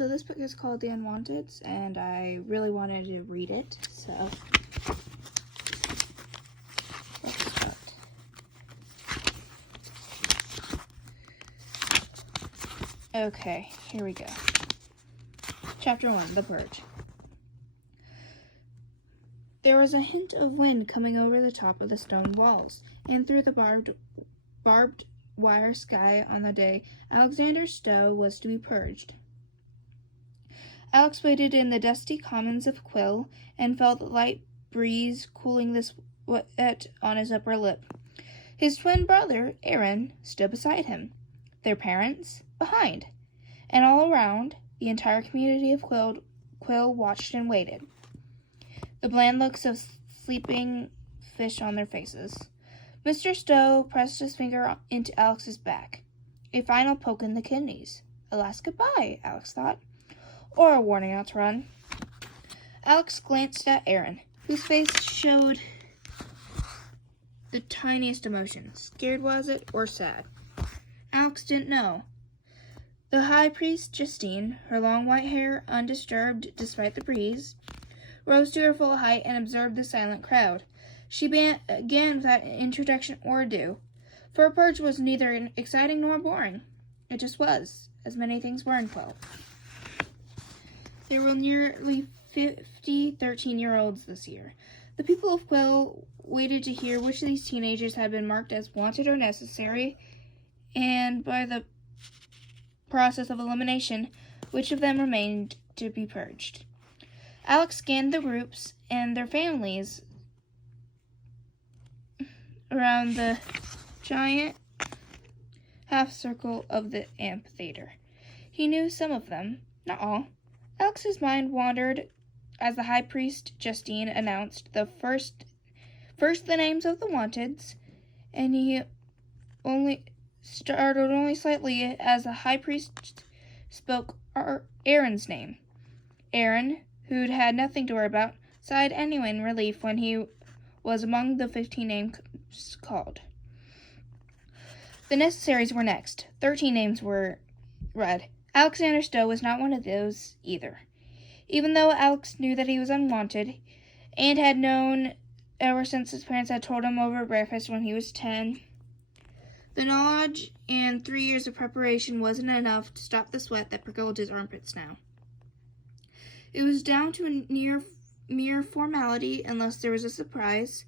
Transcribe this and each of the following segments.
So this book is called The Unwanteds, and I really wanted to read it, so let's start. Okay, here we go. Chapter 1, The Purge. There was a hint of wind coming over the top of the stone walls, and through the barbed wire sky on the day Alexander Stowe was to be purged. Alex waited in the dusty commons of Quill and felt the light breeze cooling the sweat on his upper lip. His twin brother, Aaron, stood beside him, their parents behind, and all around, the entire community of Quill watched and waited, the bland looks of sleeping fish on their faces. Mr. Stowe pressed his finger into Alex's back, a final poke in the kidneys. A last goodbye, Alex thought, or a warning not to run. Alex glanced at Aaron, whose face showed the tiniest emotion. Scared was it, or sad? Alex didn't know. The high priest, Justine, her long white hair undisturbed despite the breeze, rose to her full height and observed the silent crowd. She began without introduction or ado, for a purge was neither exciting nor boring. It just was, as many things were in Quill. There were nearly 50 13-year-olds this year. The people of Quill waited to hear which of these teenagers had been marked as wanted or necessary, and by the process of elimination, which of them remained to be purged. Alex scanned the groups and their families around the giant half circle of the amphitheater. He knew some of them, not all. Alex's mind wandered as the high priest, Justine, announced first the names of the Wanteds, and he startled only slightly as the high priest spoke Aaron's name. Aaron, who'd had nothing to worry about, sighed anyway in relief when he was among the 15 names called. The necessaries were next. 13 names were read. Alexander Stowe was not one of those either. Even though Alex knew that he was unwanted, and had known ever since his parents had told him over breakfast when he was 10, the knowledge and 3 years of preparation wasn't enough to stop the sweat that prickled his armpits now. It was down to a mere formality unless there was a surprise,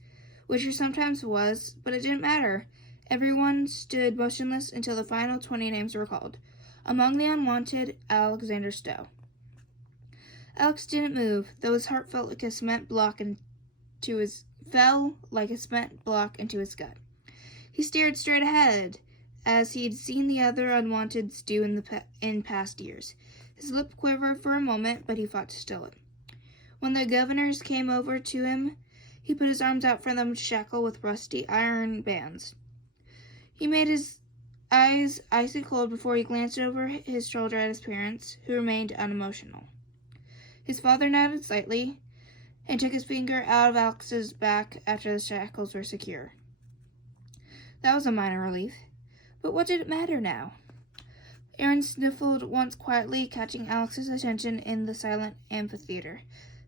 which there sometimes was, but it didn't matter. Everyone stood motionless until the final 20 names were called. Among the unwanted, Alexander Stowe. Alex didn't move, though his heart felt like a cement block into his gut. He stared straight ahead, as he'd seen the other unwanteds do in past years. His lip quivered for a moment, but he fought to still it. When the governors came over to him, he put his arms out for them to shackle with rusty iron bands. He made his eyes icy cold before he glanced over his shoulder at his parents, who remained unemotional. His father nodded slightly and took his finger out of Alex's back after the shackles were secure. That was a minor relief. But what did it matter now? Aaron sniffled once quietly, catching Alex's attention in the silent amphitheater.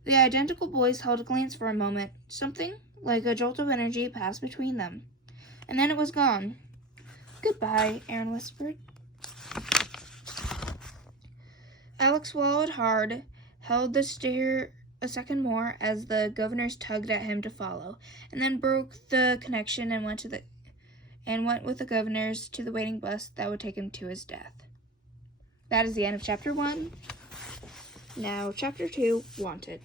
The identical boys held a glance for a moment. Something like a jolt of energy passed between them, and then it was gone. "Goodbye," Aaron whispered. Alex swallowed hard, held the stare a second more as the governors tugged at him to follow, and then broke the connection and went with the governors to the waiting bus that would take him to his death. That is the end of Chapter 1. Now, Chapter 2, Wanted.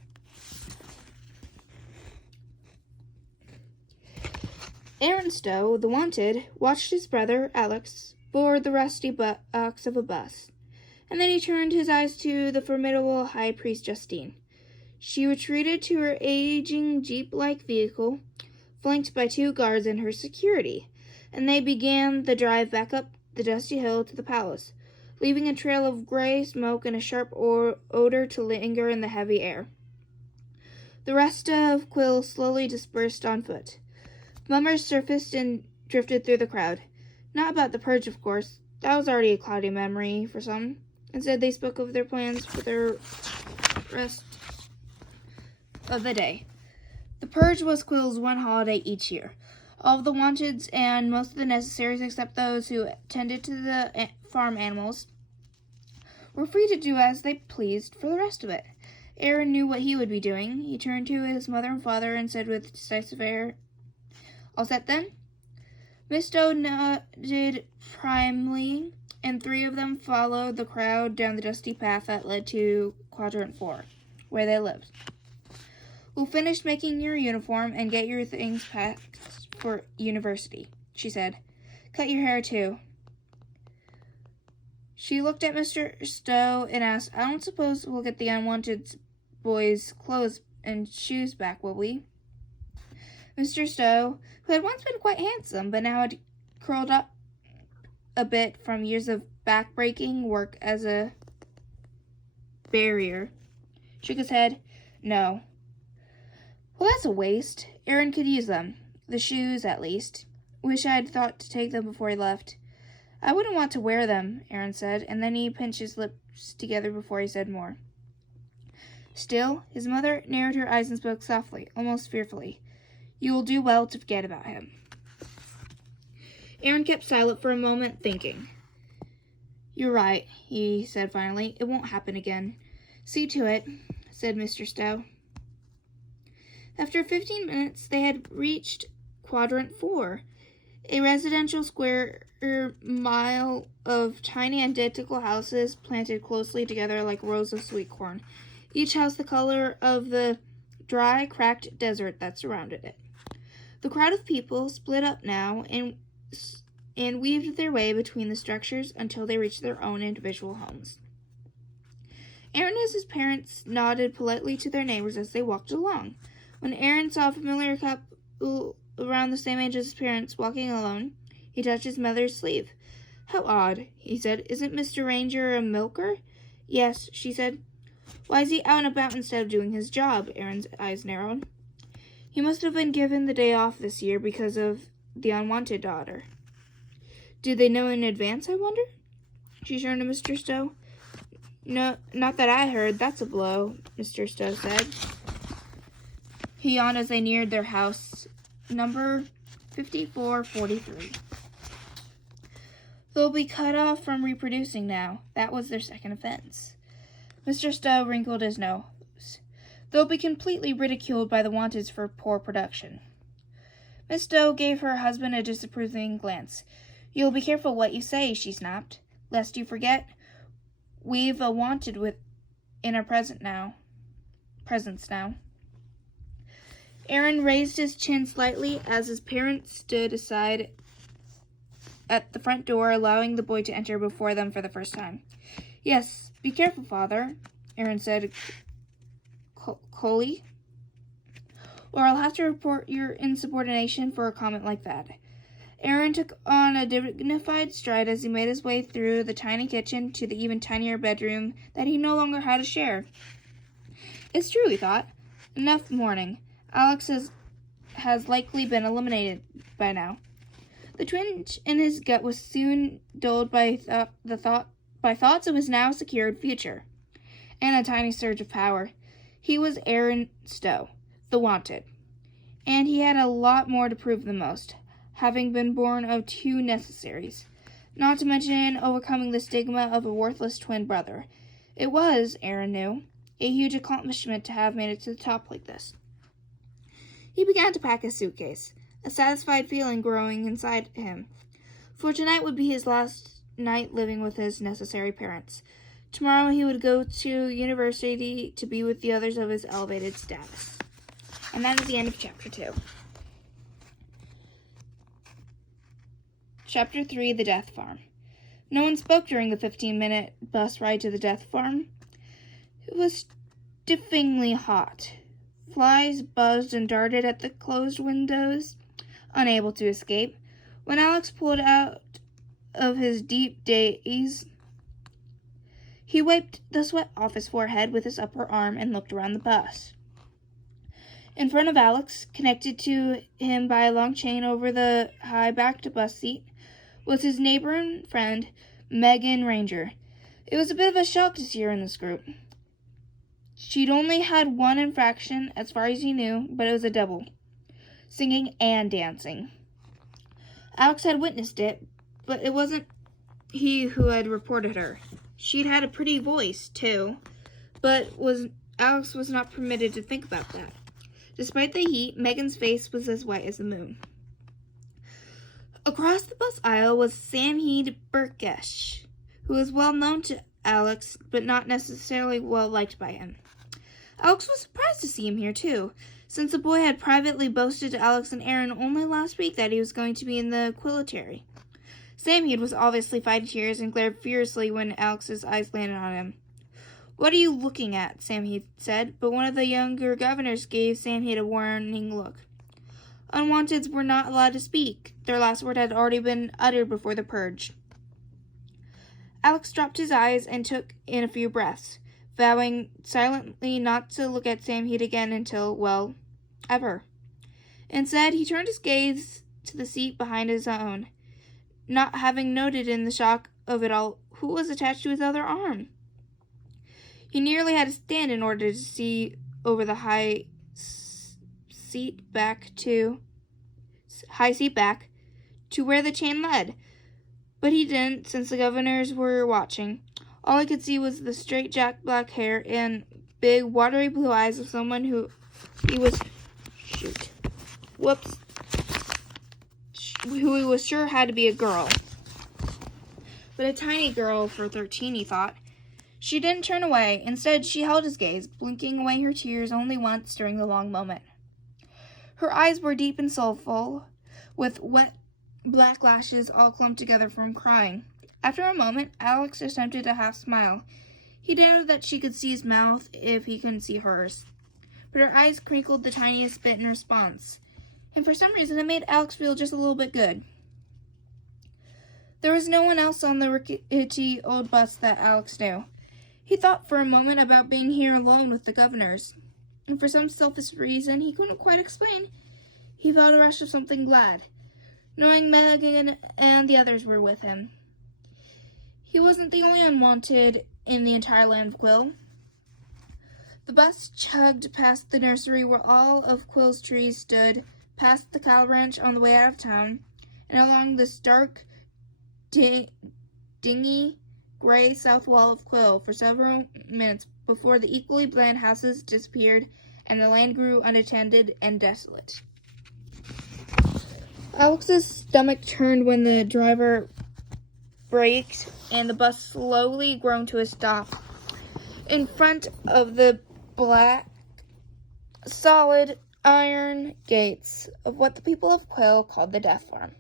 Aaron Stowe, the wanted, watched his brother, Alex, board the rusty box of a bus, and then he turned his eyes to the formidable high priest Justine. She retreated to her aging jeep-like vehicle, flanked by 2 guards and her security, and they began the drive back up the dusty hill to the palace, leaving a trail of gray smoke and a sharp odor to linger in the heavy air. The rest of Quill slowly dispersed on foot. Mummers surfaced and drifted through the crowd. Not about the purge, of course. That was already a cloudy memory for some. Instead, they spoke of their plans for the rest of the day. The purge was Quill's one holiday each year. All of the Wanteds and most of the necessaries, except those who tended to the farm animals, were free to do as they pleased for the rest of it. Aaron knew what he would be doing. He turned to his mother and father and said with decisive air, "All set then?" Miss Stowe nodded primly, and 3 of them followed the crowd down the dusty path that led to Quadrant 4, where they lived. "We'll finish making your uniform and get your things packed for university," she said. "Cut your hair, too." She looked at Mr. Stowe and asked, "I don't suppose we'll get the Unwanteds boys' clothes and shoes back, will we?" Mr. Stowe, who had once been quite handsome, but now had curled up a bit from years of back-breaking work as a barrier, shook his head. "No." "Well, that's a waste. Aaron could use them. The shoes, at least. Wish I'd thought to take them before he left." "I wouldn't want to wear them," Aaron said, and then he pinched his lips together before he said more. Still, his mother narrowed her eyes and spoke softly, almost fearfully. "You will do well to forget about him." Aaron kept silent for a moment, thinking. "You're right," he said finally. "It won't happen again." "See to it," said Mr. Stowe. After 15 minutes, they had reached Quadrant 4, a residential square mile of tiny identical houses planted closely together like rows of sweet corn, each house the color of the dry, cracked desert that surrounded it. The crowd of people split up now and weaved their way between the structures until they reached their own individual homes. Aaron and his parents nodded politely to their neighbors as they walked along. When Aaron saw a familiar couple around the same age as his parents walking alone, he touched his mother's sleeve. "How odd," he said. "Isn't Mr. Ranger a milker?" "Yes," she said. "Why is he out and about instead of doing his job?" Aaron's eyes narrowed. "He must have been given the day off this year because of the unwanted daughter." "Did they know in advance, I wonder?" She turned to Mr. Stowe. "No, not that I heard. That's a blow," Mr. Stowe said. He yawned as they neared their house, number 5443. "They'll be cut off from reproducing now. That was their second offense." Mr. Stowe wrinkled his nose. "They'll be completely ridiculed by the Wanteds for poor production." Miss Stowe gave her husband a disapproving glance. "You'll be careful what you say," she snapped, "lest you forget. We've a wanted in our presence now. Aaron raised his chin slightly as his parents stood aside at the front door, allowing the boy to enter before them for the first time. "Yes, be careful, Father," Aaron said coldly, "or I'll have to report your insubordination for a comment like that." Aaron took on a dignified stride as he made his way through the tiny kitchen to the even tinier bedroom that he no longer had to share. "It's true," he thought. "Enough mourning. Alex has likely been eliminated by now." The twinge in his gut was soon dulled by thoughts of his now secured future, and a tiny surge of power. He was Aaron Stowe, the wanted, and he had a lot more to prove than most, having been born of 2 necessaries, not to mention overcoming the stigma of a worthless twin brother. It was, Aaron knew, a huge accomplishment to have made it to the top like this. He began to pack his suitcase, a satisfied feeling growing inside him, for tonight would be his last night living with his necessary parents. Tomorrow he would go to university to be with the others of his elevated status. And that is the end of Chapter 2. Chapter 3, The Death Farm. No one spoke during the 15-minute bus ride to the Death Farm. It was stiffingly hot. Flies buzzed and darted at the closed windows, unable to escape. When Alex pulled out of his deep daze, he wiped the sweat off his forehead with his upper arm and looked around the bus. In front of Alex, connected to him by a long chain over the high-backed bus seat, was his neighbor and friend, Mcmann Ranger. It was a bit of a shock to see her in this group. She'd only had one infraction, as far as he knew, but it was a double. Singing and dancing. Alex had witnessed it, but it wasn't he who had reported her. She'd had a pretty voice, too, but Alex was not permitted to think about that. Despite the heat, Megan's face was as white as the moon. Across the bus aisle was Samheed Burkesh, who was well known to Alex, but not necessarily well liked by him. Alex was surprised to see him here, too, since the boy had privately boasted to Alex and Aaron only last week that he was going to be in the Quilletary. Samheed was obviously fighting tears and glared furiously when Alex's eyes landed on him. "What are you looking at?" Samheed said, but one of the younger governors gave Samheed a warning look. Unwanteds were not allowed to speak. Their last word had already been uttered before the purge. Alex dropped his eyes and took in a few breaths, vowing silently not to look at Samheed again until, well, ever. Instead, he turned his gaze to the seat behind his own, not having noted in the shock of it all who was attached to his other arm. He nearly had to stand in order to see over the high seat back to where the chain led, but he didn't, since the governors were watching. All he could see was the straight jet black hair and big watery blue eyes of someone who he was sure had to be a girl. But a tiny girl for 13, he thought. She didn't turn away. Instead, she held his gaze, blinking away her tears only once during the long moment. Her eyes were deep and soulful, with wet black lashes all clumped together from crying. After a moment, Alex attempted a half smile. He doubted that she could see his mouth if he couldn't see hers. But her eyes crinkled the tiniest bit in response, and for some reason it made Alex feel just a little bit good. There was no one else on the rickety old bus that Alex knew. He thought for a moment about being here alone with the governors, and for some selfish reason he couldn't quite explain, he felt a rush of something glad, knowing Megan and the others were with him. He wasn't the only unwanted in the entire land of Quill. The bus chugged past the nursery where all of Quill's trees stood, past the cow ranch on the way out of town, and along this dark, dingy, gray south wall of Quill for several minutes before the equally bland houses disappeared and the land grew unattended and desolate. Alex's stomach turned when the driver braked and the bus slowly groaned to a stop in front of the black, solid iron gates of what the people of Quill called the Death Farm.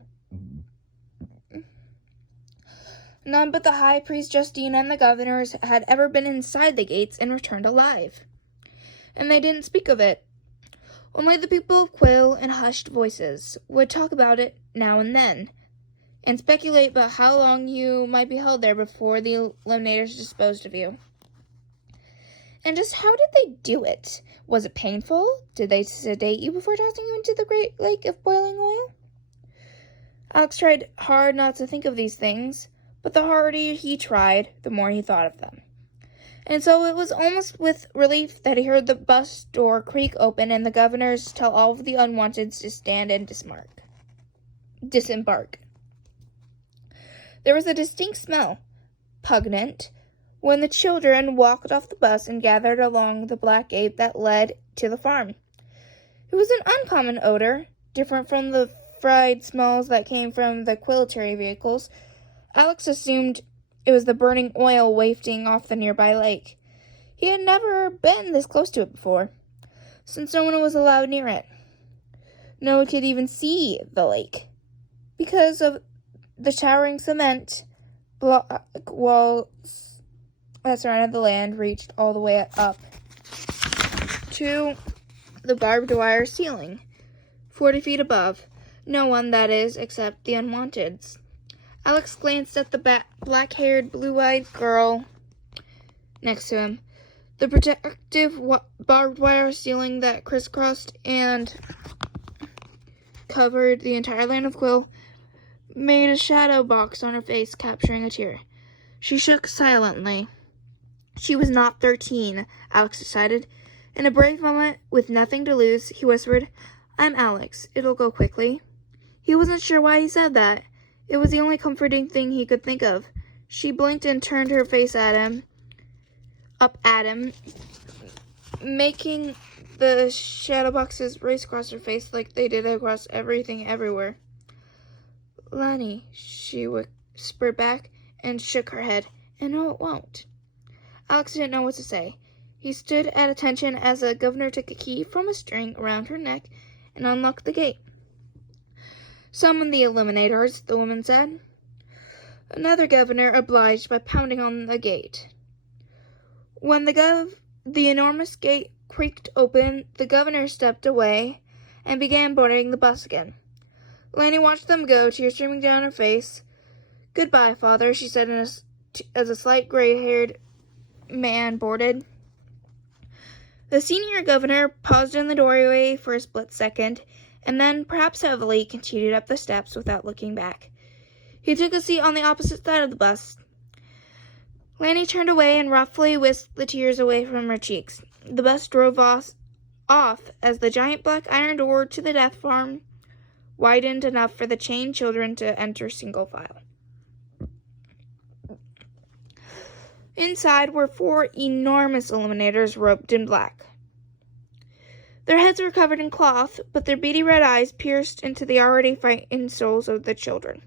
None but the High Priest Justine and the governors had ever been inside the gates and returned alive, and they didn't speak of it. Only the people of Quill, in hushed voices, would talk about it now and then, and speculate about how long you might be held there before the Eliminators disposed of you. And just how did they do it? Was it painful? Did they sedate you before tossing you into the great lake of boiling oil? Alex tried hard not to think of these things, but the harder he tried, the more he thought of them. And so it was almost with relief that he heard the bus door creak open and the governors tell all of the Unwanteds to stand and disembark. There was a distinct smell, pungent, when the children walked off the bus and gathered along the black gate that led to the farm. It was an uncommon odor, different from the fried smells that came from the Quilletary vehicles. Alex assumed it was the burning oil wafting off the nearby lake. He had never been this close to it before, since no one was allowed near it. No one could even see the lake, because of the towering cement block walls that surrounded the land reached all the way up to the barbed wire ceiling, 40 feet above. No one, that is, except the Unwanteds. Alex glanced at the black-haired, blue-eyed girl next to him. The protective barbed wire ceiling that crisscrossed and covered the entire land of Quill made a shadow box on her face, capturing a tear. She shook silently. She was not 13, Alex decided. In a brave moment, with nothing to lose, he whispered, "I'm Alex. It'll go quickly." He wasn't sure why he said that. It was the only comforting thing he could think of. She blinked and turned her face up at him, making the shadow boxes race across her face like they did across everything everywhere. "Lenny," she whispered back and shook her head. "And no, it won't." Alex didn't know what to say. He stood at attention as the governor took a key from a string around her neck and unlocked the gate. "Summon the eliminators," the woman said. Another governor obliged by pounding on the gate. When the enormous gate creaked open, the governor stepped away and began boarding the bus again. Lanny watched them go, tears streaming down her face. "Goodbye, Father," she said as a slight gray-haired man boarded. The senior governor paused in the doorway for a split second, and then, perhaps heavily, continued up the steps without looking back. He took a seat on the opposite side of the bus. Lanny turned away and roughly whisked the tears away from her cheeks. The bus drove off as the giant black iron door to the death farm widened enough for the chained children to enter single file. Inside were 4 enormous eliminators robed in black. Their heads were covered in cloth, but their beady red eyes pierced into the already frightened souls of the children.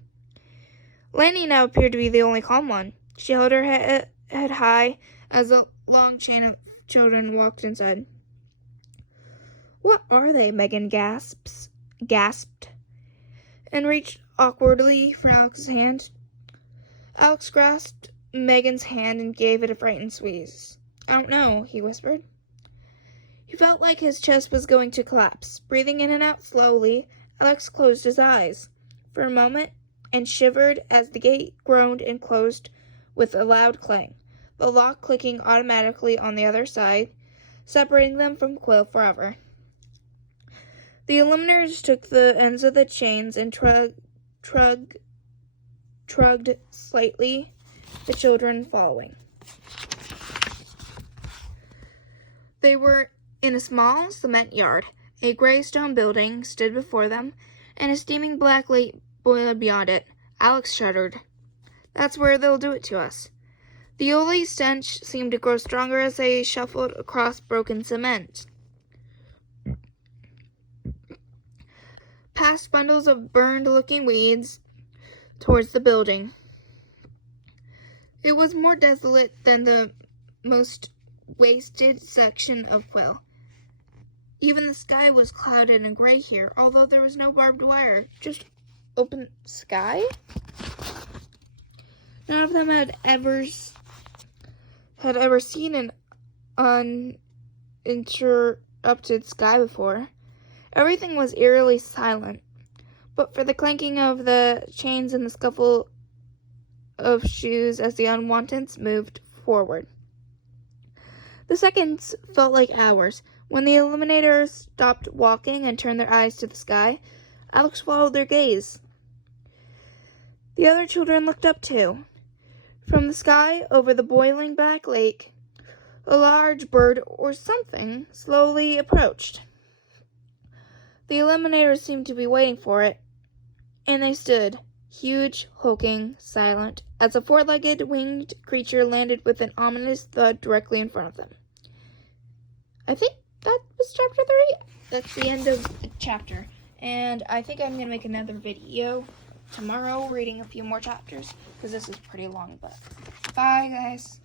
Lanny now appeared to be the only calm one. She held her head high as a long chain of children walked inside. "What are they?" Megan gasped, and reached awkwardly for Alex's hand. Alex grasped Megan's hand and gave it a frightened squeeze. "I don't know," he whispered. He felt like his chest was going to collapse. Breathing in and out slowly, Alex closed his eyes for a moment and shivered as the gate groaned and closed with a loud clang, the lock clicking automatically on the other side, separating them from Quill forever. The eliminators took the ends of the chains and tugged slightly, the children following. They were in a small cement yard. A gray stone building stood before them, and a steaming black lake boiled beyond it. Alex shuddered. "That's where they'll do it to us." The oily stench seemed to grow stronger as they shuffled across broken cement, past bundles of burned-looking weeds, towards the building. It was more desolate than the most wasted section of Quill. Even the sky was clouded and gray here, although there was no barbed wire, just open sky. None of them had ever seen an uninterrupted sky before. Everything was eerily silent, but for the clanking of the chains and the scuffle of shoes as the Unwanteds moved forward. The seconds felt like hours. When the eliminators stopped walking and turned their eyes to the sky, Alex followed their gaze. The other children looked up too. From the sky over the boiling black lake, a large bird or something slowly approached. The eliminators seemed to be waiting for it, and they stood, huge, hulking, silent, as a 4-legged winged creature landed with an ominous thud directly in front of them. I think that was chapter 3. That's the end of the chapter. And I think I'm going to make another video tomorrow reading a few more chapters, because this is pretty long. But bye, guys.